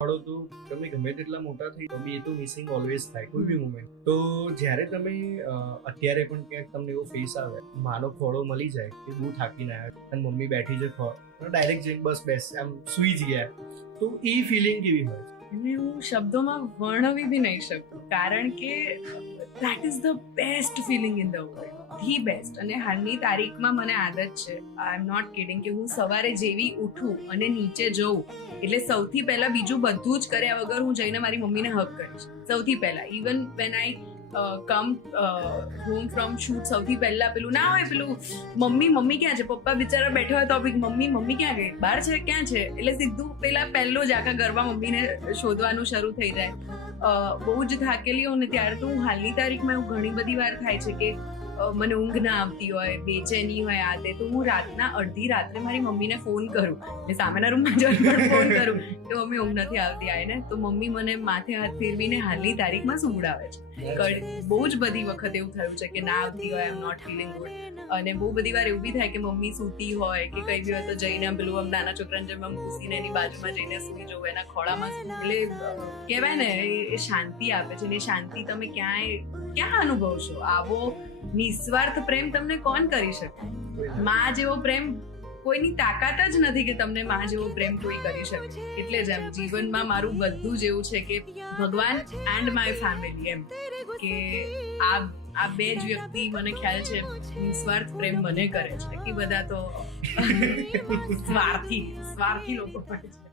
પડો તો તમે ગમે તેટલા મોટા થઈ તો બી એ તો મિસિંગ ઓલવેઝ થાય કોઈ બી મોમેન્ટ. તો જ્યારે તમે અત્યારે પણ ક્યાંક તમને એવો ફેસ આવે, માનો ખોળો મળી જાય કે બહુ થાકીને આવ્યા અને મમ્મી બેઠી છે ખોળો ડાયરેક્ટ જઈને બસ બેસ આમ સુઈ જ ગયા, તો એ ફિલિંગ કેવી હોય? એને હું શબ્દોમાં વર્ણવી બી નહીં શકું, કારણ કે that is the best filling in the world, the best. અને હાલની તારીખમાં મને આદત છે, આઈ એમ નોટ કિડિંગ, કે હું સવારે જેવી ઉઠું અને નીચે જઉં એટલે સૌથી પહેલા બીજું બધું જ કર્યા વગર હું જઈને મારી મમ્મીને હગ કરીશ સૌથી પહેલા. Even when I come home from shoot, સૌથી પહેલા પેલું ના હોય, પેલું મમ્મી ક્યાં છે, પપ્પા બિચારા બેઠા હોય તો બી મમ્મી ક્યાં ગઈ, બહાર છે, ક્યાં છે, એટલે સીધું પહેલો જ આખા ઘરમાં મમ્મીને શોધવાનું શરૂ થઈ જાય. બહુ જ થાકેલી હોઉં ને ત્યારે તો હું હાલની તારીખમાં એવું ઘણી બધી વાર થાય છે કે મને ઊંઘ ના આવતી હોય, બેચેની હોય, આ તે, તો હું રાતના અડધી રાત્રે મારી મમ્મીને ફોન કરું, ને સામેના રૂમમાં જઈને પણ ફોન કરું કે મમ્મી ઊંઘ નથી આવતી આવીને, તો મમ્મી મને માથે હાથ ફેરવીને હાલની તારીખમાં સુવડાવે છે. બહુ જ બધી વખત એવું થયું છે કે ના આવતી હોય, આઈ એમ નોટ ફીલિંગ ગુડ, અને બહુ બધી વાર એવું બી થાય કે મમ્મી સૂતી હોય કે કઈ બી હોય તો જઈને પેલું આમ નાના છોકરાને જેમ આમ ઘૂસીને એની બાજુમાં જઈને સૂઈ જવું, એના ખોળામાં, એટલે કહેવાય ને એ શાંતિ આપે છે. ને શાંતિ તમે ક્યાં અનુભવશો? આવો નિસ્વાર્થ પ્રેમ તમને કોણ કરી શકે? માં જેવો પ્રેમ કોઈની તાકાત જ નથી કે તમને માં જેવો પ્રેમ કોઈ કરી શકે. એટલે જ એમ જીવનમાં મારું બધું જ એવું છે કે ભગવાન એન્ડ માય ફેમિલી, એમ કે આ બે જ વ્યક્તિ મને ખ્યાલ છે નિસ્વાર્થ પ્રેમ મને કરે છે, કે બધા તો સ્વાર્થી લોકો હોય છે.